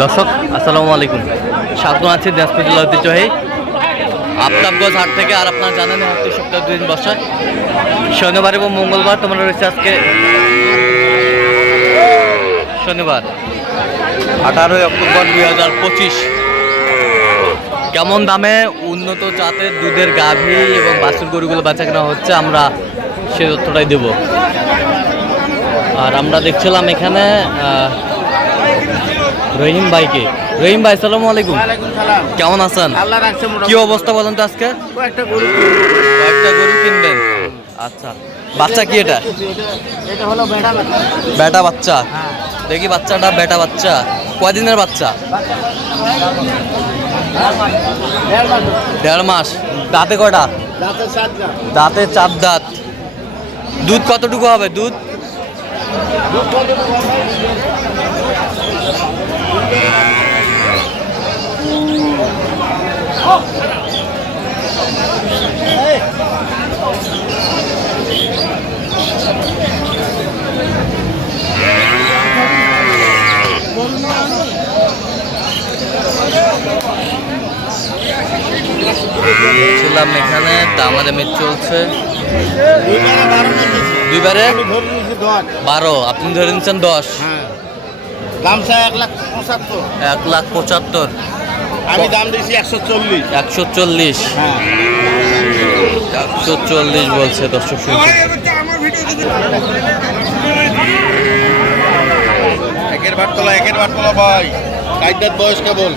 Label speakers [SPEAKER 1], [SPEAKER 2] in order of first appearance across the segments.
[SPEAKER 1] দর্শক, আসসালামু আলাইকুম। স্বাগত আছে দিনাজপুর জেলা ঐতিহ্যবাহী আফতাবগঞ্জ হাট থেকে, আর আপনারা জানেন হয়তো সপ্তাহ দুই দিন বসায় শনিবার এবং মঙ্গলবার তোমরা রয়েছে আজকে শনিবার, আঠারোই অক্টোবর দুই হাজার পঁচিশ। কেমন দামে উন্নত জাতের দুধের গাভী এবং বাছুর গরুগুলো বেচা কেনা হচ্ছে, আমরা সে তথ্যটাই দেব। আর আমরা দেখছিলাম এখানে রহিম ভাইকে। রহিম ভাই সালাম আলাইকুম। কেমন আছেন? কি অবস্থা বলেন তো আজকে?
[SPEAKER 2] একটা গরু
[SPEAKER 1] কয়েকটা গরু কিনবেন। আচ্ছা। বাচ্চা কি এটা?
[SPEAKER 2] এটা- এটা হলো বেড়া বাচ্চা।
[SPEAKER 1] বেটা বাচ্চা? দেখি বাচ্চাটা বেটা বাচ্চা। কয়দিনের বাচ্চা?
[SPEAKER 2] দেড় মাস।
[SPEAKER 1] দাঁতে
[SPEAKER 2] গ্রাম
[SPEAKER 1] দাঁতে চার দাঁত। দুধ কতটুকু হবে? দুধ? ছিলাম এখানে দামাদামি চলছে। দুইবারে?
[SPEAKER 2] আমি ধরে নিয়েছি দশ
[SPEAKER 1] বারো আপনি ধরে নিচ্ছেন দশ।
[SPEAKER 2] গামছা এক লাখ পঁচাত্তর।
[SPEAKER 1] এক লাখ পঁচাত্তর
[SPEAKER 2] আমি দাম দিয়েছি একশো চল্লিশ।
[SPEAKER 1] একশো চল্লিশ।
[SPEAKER 2] হ্যাঁ।
[SPEAKER 1] একশো চল্লিশ বলছে দর্শক
[SPEAKER 2] একের ভাট তোলা একের ভাট তোলা ভাই। কাইদার বয়স কেবল।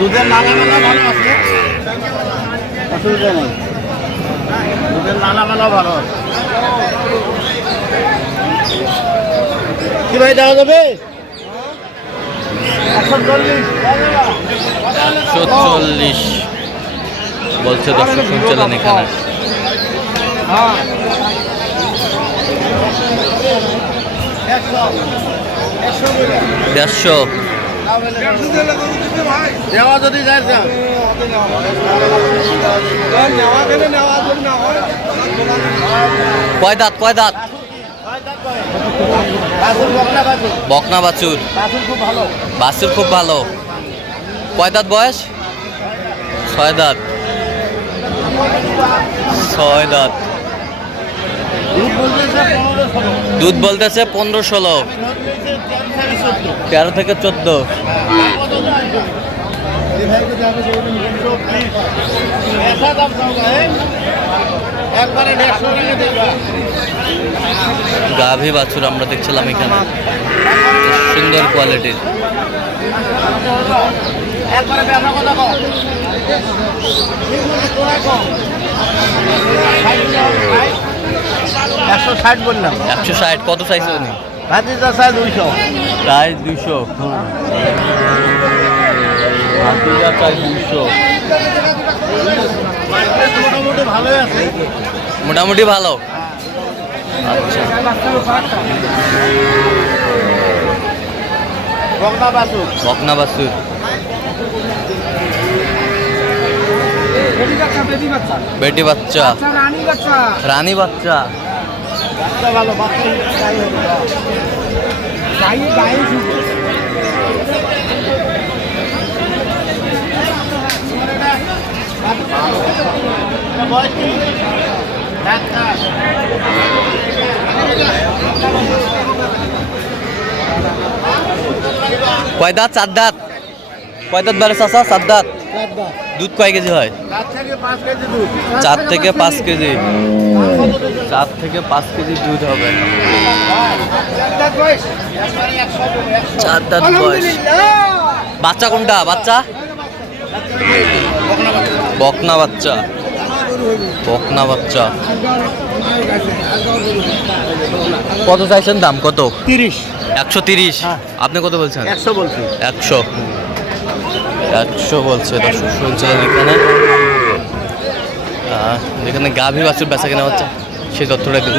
[SPEAKER 2] দুধের নালা মালা ভালো আছে? অসুবিধা নেই। দুধের নালা মালা ভালো আছে। কি ভাই দেওয়া যাবে? একশো চল্লিশ।
[SPEAKER 1] বলছে দর্শক শুনছিলেন এখানে।
[SPEAKER 2] হ্যাঁ।
[SPEAKER 1] দেড়শো।
[SPEAKER 2] দেওয়া যদি যায়
[SPEAKER 1] কয় দাঁত কয় দাঁত? বকনা বাছুর। বাছুর খুব ভালো। কয় দাঁত বয়স? ছয় দাঁত। ছয় দাঁত।
[SPEAKER 2] দুধ বলতেছে পনেরো ষোলো
[SPEAKER 1] দুধ বলতেছে পনেরো ষোলো তেরো থেকে চোদ্দ। গাভী বাছুর আমরা দেখছিলাম এখানে। সুন্দর কোয়ালিটির
[SPEAKER 2] একশো ষাট বললাম।
[SPEAKER 1] একশো ষাট কত চাইছে উনি?
[SPEAKER 2] ভাতিজা চাই দুইশো
[SPEAKER 1] দুইশো দুইশো
[SPEAKER 2] মোটামুটি ভালোই আছে
[SPEAKER 1] মোটামুটি ভালো। আচ্ছা। বকনা বাছুর। বেটি বাচ্চা
[SPEAKER 2] রানী বাচ্চা।
[SPEAKER 1] রানী বাচ্চা।
[SPEAKER 2] বাচ্চা। ভালো বাচ্চা গায়ে গায়ে
[SPEAKER 1] কয় দাঁত? চার দাঁত। কয় দাঁত বেড়ে চাষা চার দাঁত। দুধ কয় কেজি হয়? চার থেকে পাঁচ কেজি। চার থেকে পাঁচ কেজি দুধ হবে। চার দাঁত বয়স। বাচ্চা কোনটা? বাচ্চা? বকনা বাচ্চা। বকনা বাচ্চা। কত চাইছেন দাম? কত?
[SPEAKER 2] তিরিশ।
[SPEAKER 1] একশো তিরিশ?
[SPEAKER 2] হ্যাঁ।
[SPEAKER 1] আপনি কত বলছেন?
[SPEAKER 2] একশো বলছি।
[SPEAKER 1] একশো। একশো বলছে দর্শক শুনছিলেন এখানে। যেখানে গাভী বাছুর বেচা কেনা হচ্ছে। সেই তথ্যটা দেবো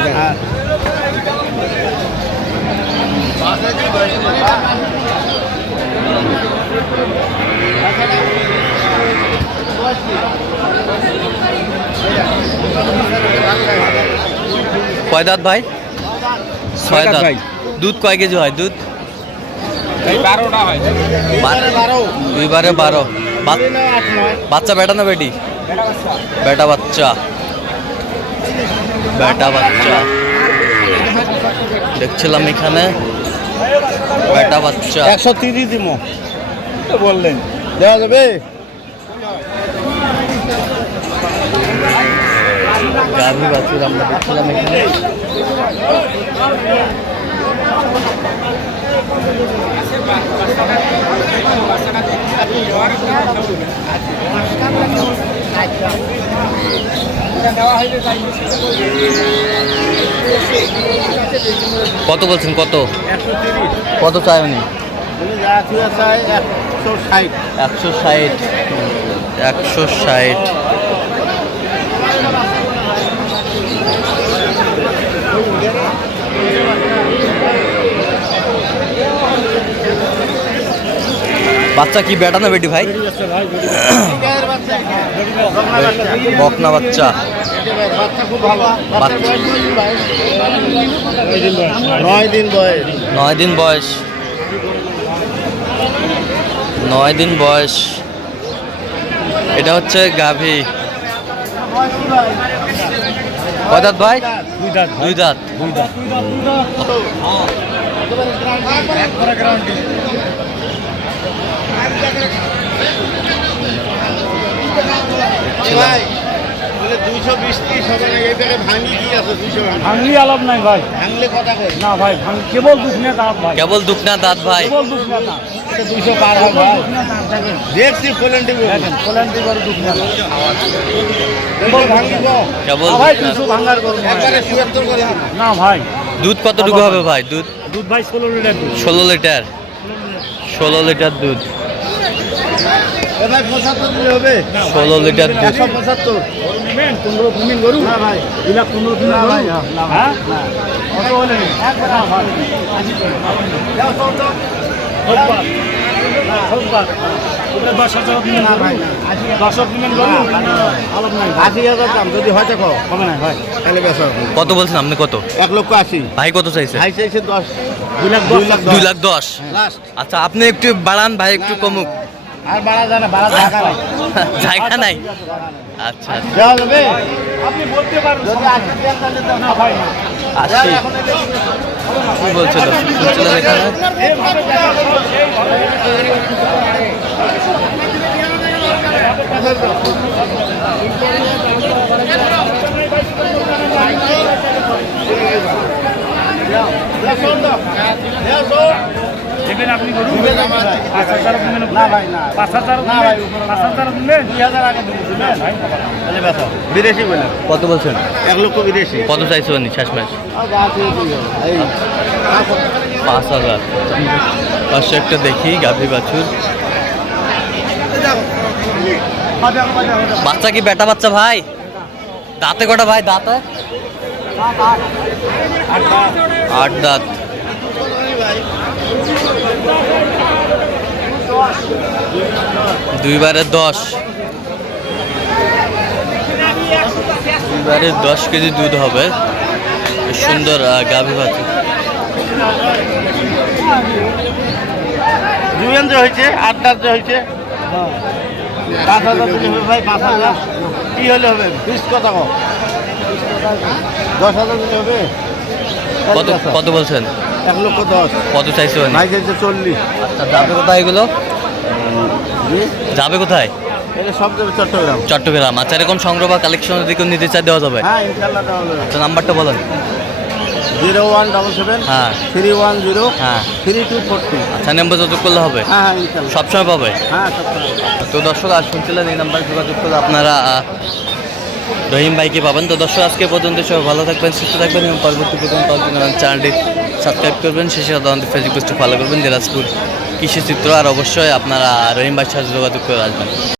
[SPEAKER 1] কয় দাঁত ভাই? ছয়
[SPEAKER 2] দাঁত।
[SPEAKER 1] দুধ কয় কেজি হয়? দুধ? দুইবারে বারো। বাচ্চা বেটা না বেটি? বেটা বাচ্চা। বেটা বাচ্চা দেখছিলাম এখানে বেটা বাচ্চা
[SPEAKER 2] একশো তিরিশ দিমো বললেন দেওয়া যাবে
[SPEAKER 1] গাভী বাছুর আমরা দেখছিলাম এখানে কত বলছেন কত? কত চাই উনি?
[SPEAKER 2] একশো ষাট।
[SPEAKER 1] একশো ষাট। বাচ্চা কি বেটা না বেটি ভাই? বকনা বাচ্চা।
[SPEAKER 2] নয় দিন বয়স।
[SPEAKER 1] নয় দিন বয়স। নয় দিন বয়স। এটা হচ্ছে গাভী। কয় দাঁত ভাই?
[SPEAKER 2] দুই দাঁত।
[SPEAKER 1] দুই দাঁত।
[SPEAKER 2] দুই দাঁত গ্যারান্টি
[SPEAKER 1] ছিলাম।
[SPEAKER 2] দুইশো বিশ ত্রিশ হবে না এই জায়গায় ভাঙি কি আছে দুইশো
[SPEAKER 3] ভাঙলি আলাপ নাই ভাই। না ভাই কেবল দুঃখ না দাঁত ভাই।
[SPEAKER 1] কেবল দুঃখ না দাঁত ভাই।
[SPEAKER 3] কেবল দুঃখ দাঁত।
[SPEAKER 2] দুইশো পার হবে ভাই। দেখছি
[SPEAKER 3] দেখেন না।
[SPEAKER 2] কেবল
[SPEAKER 1] কেবল
[SPEAKER 3] ভাই
[SPEAKER 1] দুধ না।
[SPEAKER 3] দুশো ভাঙার করুন
[SPEAKER 2] একবারে চুয়াত্তর করে
[SPEAKER 3] না ভাই।
[SPEAKER 1] দুধ কতটুকু হবে ভাই? দুধ?
[SPEAKER 3] দুধ ভাই ষোলো লিটার দুধ।
[SPEAKER 1] ষোলো লিটার। ষোলো লিটার দুধ।
[SPEAKER 2] এ ভাই পঁচাত্তর দিলে হবে।
[SPEAKER 1] ষোলো লিটার
[SPEAKER 3] হ্যাঁ? দশ হাজার
[SPEAKER 2] যদি হয় দেখো
[SPEAKER 3] হবে না ভাই।
[SPEAKER 2] তাহলে
[SPEAKER 1] কত বলছেন আপনি কত?
[SPEAKER 2] এক লক্ষ আশি।
[SPEAKER 1] ভাই কত চাইছে?
[SPEAKER 2] ভাই চাইছে দশ।
[SPEAKER 3] দুই লাখ
[SPEAKER 2] দুই
[SPEAKER 3] দশ।
[SPEAKER 2] লাখ
[SPEAKER 1] দুই লাখ দশ আচ্ছা আপনি একটু বাড়ান ভাই একটু কমুক।
[SPEAKER 2] আর বাড়া যায় না বাড়া টাকা নাই।
[SPEAKER 1] জায়গা নাই? আচ্ছা আচ্ছা।
[SPEAKER 2] দেওয়া যাবে?
[SPEAKER 3] আপনি বলতে পারেন
[SPEAKER 2] যদি আশি দেন তাহলে দাও
[SPEAKER 3] না ভাই। না
[SPEAKER 1] আশি কি বলছিল শুনছিলেন এখানে?
[SPEAKER 3] এইভাবে দেখা যাবে,
[SPEAKER 2] দেওয়া শোন দাও।
[SPEAKER 3] দেবেন আপনি গরু। পাঁচ হাজার দিবেন। পাঁচ হাজার
[SPEAKER 2] না ভাই,
[SPEAKER 3] দিবেন পাঁচ হাজার দিবেন
[SPEAKER 2] দুই হাজার আগে দিবেন? বিদেশি বলে
[SPEAKER 1] কত বলছেন?
[SPEAKER 2] এক লক্ষ বিদেশি।
[SPEAKER 1] কত শেষ ম্যাচ। পাঁচ হাজার। পাঁচশো একটা দেখি গাভী বাছুর। বাচ্চা কি বেটা বাচ্চা ভাই? দাঁতে কটা ভাই দাঁতে? আট দাঁত। দুইবারে দশ। দুইবারে দশ কেজি দুধ হবে। সুন্দর গাভী
[SPEAKER 2] জুয়েন যে হয়েছে আটটার যে হয়েছে। পাঁচ হাজার হবে ভাই পাঁচ হাজার। কি হলে হবে? বিশ কত দশ হাজার হবে
[SPEAKER 1] কত কত বলছেন?
[SPEAKER 2] এক লক্ষ দশ।
[SPEAKER 1] কত চাইছে?
[SPEAKER 2] ভাই চাইছে চল্লিশ।
[SPEAKER 1] আচ্ছা যাবে কোথায় এগুলো? যাবে কোথায়?
[SPEAKER 2] যাবে চট্টগ্রাম।
[SPEAKER 1] চট্টগ্রাম। আচ্ছা এরকম সংগ্রহ বা কালেকশন যদি কেউ নিতে চায় দেওয়া যাবে?
[SPEAKER 2] হ্যাঁ ইনশাল্লাহ তাহলে
[SPEAKER 1] আচ্ছা নাম্বারটা বলেন।
[SPEAKER 2] জিরো ওয়ান ডাবল সেভেন
[SPEAKER 1] হ্যাঁ।
[SPEAKER 2] থ্রি ওয়ান জিরো
[SPEAKER 1] হ্যাঁ।
[SPEAKER 2] Three two four two.
[SPEAKER 1] আচ্ছা নাম্বার যোগাযোগ করলে হবে?
[SPEAKER 2] হ্যাঁ হ্যাঁ
[SPEAKER 1] সবসময় পাবে?
[SPEAKER 2] হ্যাঁ
[SPEAKER 1] তো দর্শক আজ শুনছিলেন এই নাম্বার যোগাযোগ করলে আপনারা রহিম ভাইকে পাবেন। তো দর্শক আজকে পর্যন্ত সবাই ভালো থাকবেন সুস্থ থাকবেন এবং পরবর্তী পর্যন্ত চ্যানেলটি সাবস্ক্রাইব করবেন, শেষে আমাদের ফেসবুক পেজটা ফলো করবেন, দিনাজপুর কৃষি চিত্র আর অবশ্যই আপনারা রহিম ভাইয়ের সাথে যোগাযোগ করে আসবেন।